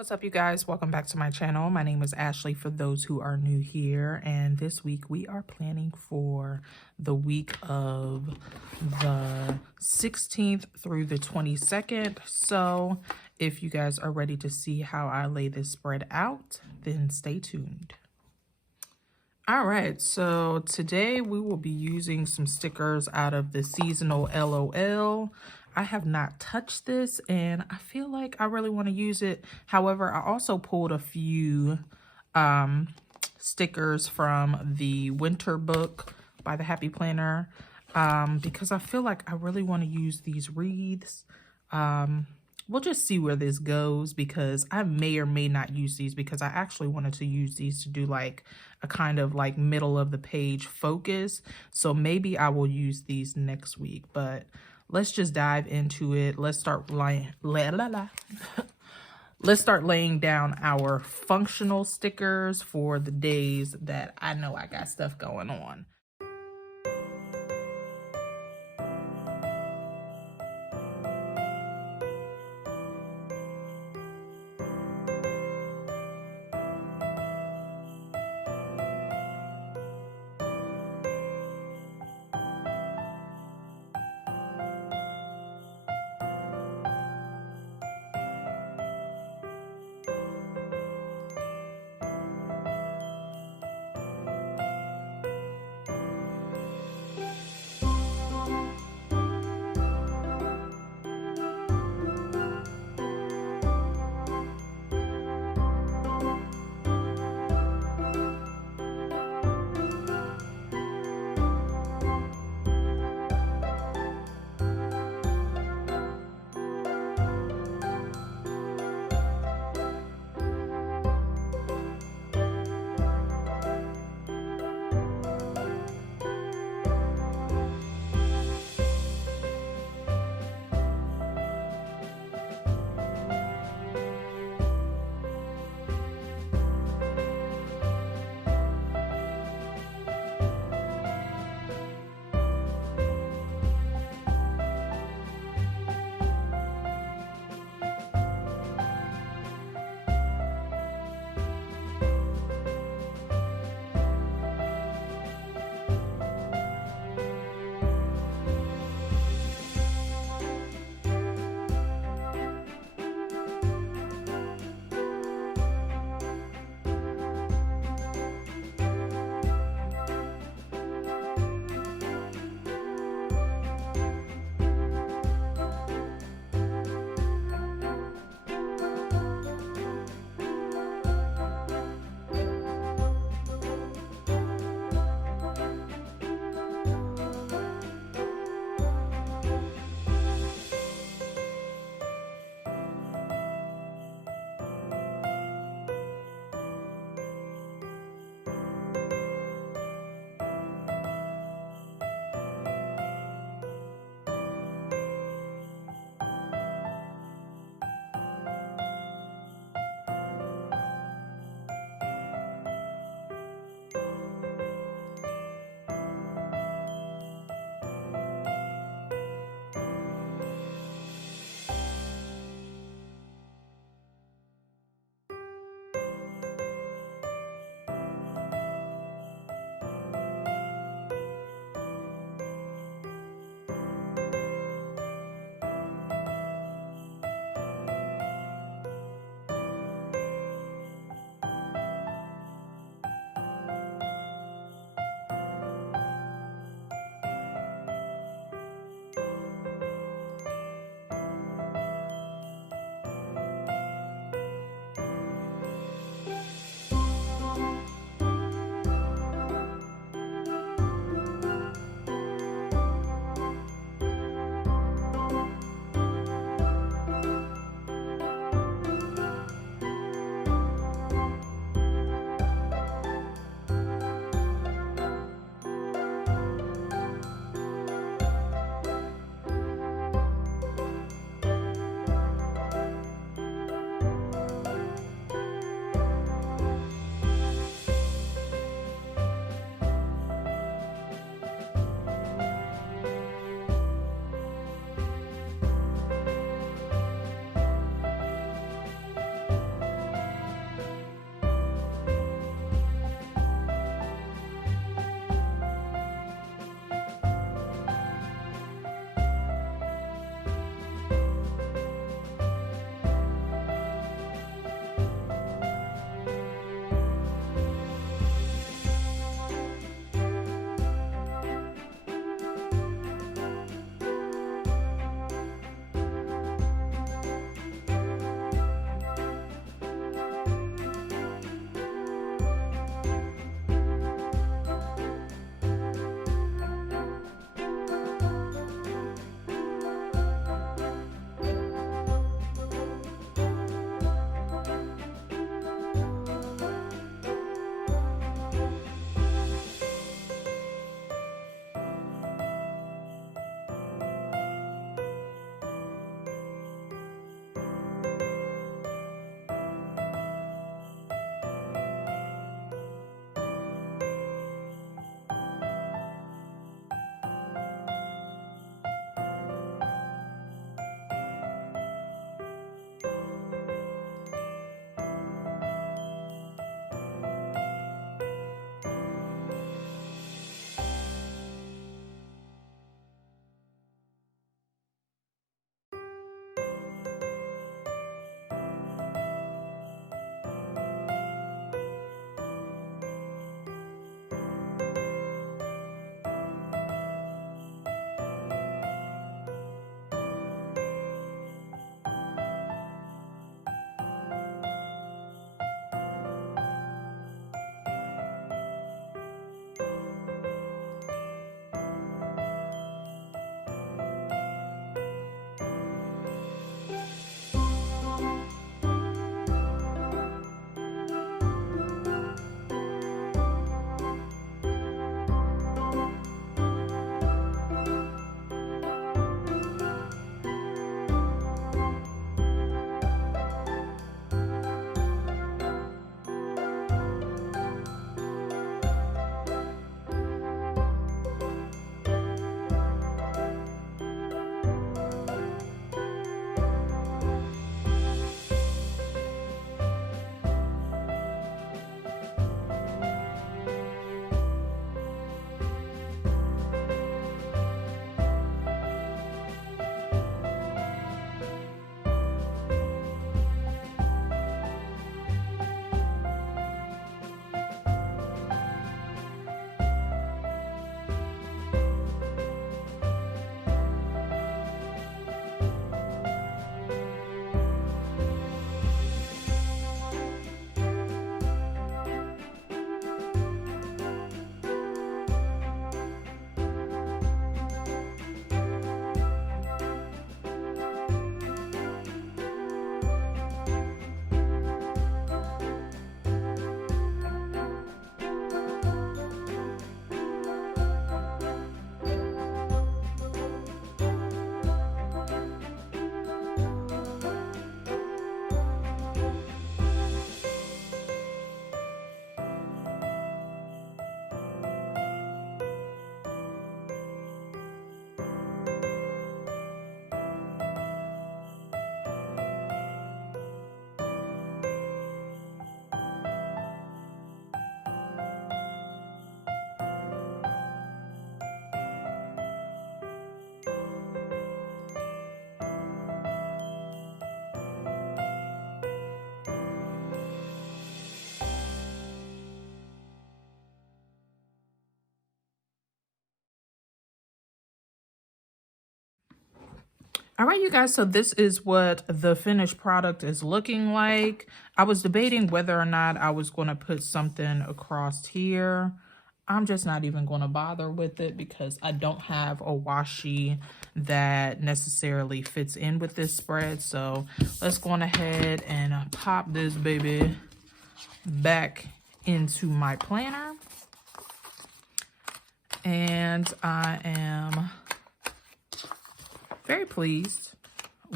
What's up, you guys? Welcome back to my channel. My name is Ashley for those who are new here, and this week we are planning for the week of the 16th through the 22nd. So if you guys are ready to see how I lay this spread out, then stay tuned. All right, so today we will be using some stickers out of the seasonal LOL. I have not touched this and I feel like I really want to use it. However, I also pulled a few stickers from the winter book by the Happy Planner because I feel like I really want to use these wreaths. We'll just see where this goes because I may or may not use these because I actually wanted to use these to do like a kind of like middle of the page focus. So maybe I will use these next week, but let's just dive into it. Let's start let's start laying down our functional stickers for the days that I know I got stuff going on. All right, you guys, so this is what the finished product is looking like. I was debating whether or not I was going to put something across here. I'm just not even going to bother with it because I don't have a washi that necessarily fits in with this spread. So let's go on ahead and pop this baby back into my planner. And I am very pleased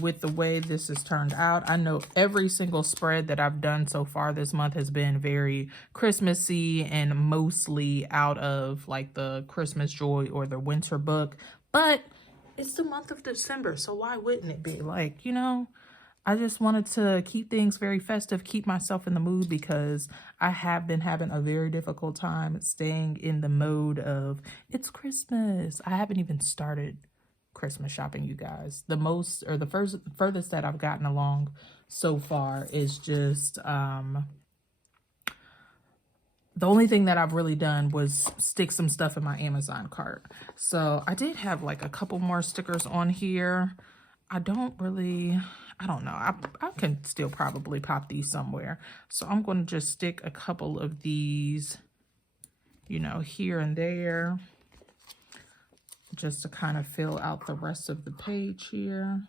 with the way this has turned out. I know every single spread that I've done so far this month has been very Christmassy and mostly out of like the Christmas Joy or the Winter Book, but it's the month of December, so why wouldn't it be? Like, you know, I just wanted to keep things very festive, keep myself in the mood, because I have been having a very difficult time staying in the mode of it's Christmas. I haven't even started Christmas shopping, you guys. The most, or the furthest that I've gotten along so far is just the only thing that I've really done was stick some stuff in my Amazon cart. So I did have like a couple more stickers on here. I don't know. I can still probably pop these somewhere. So I'm going to just stick a couple of these, you know, here and there, just to kind of fill out the rest of the page here.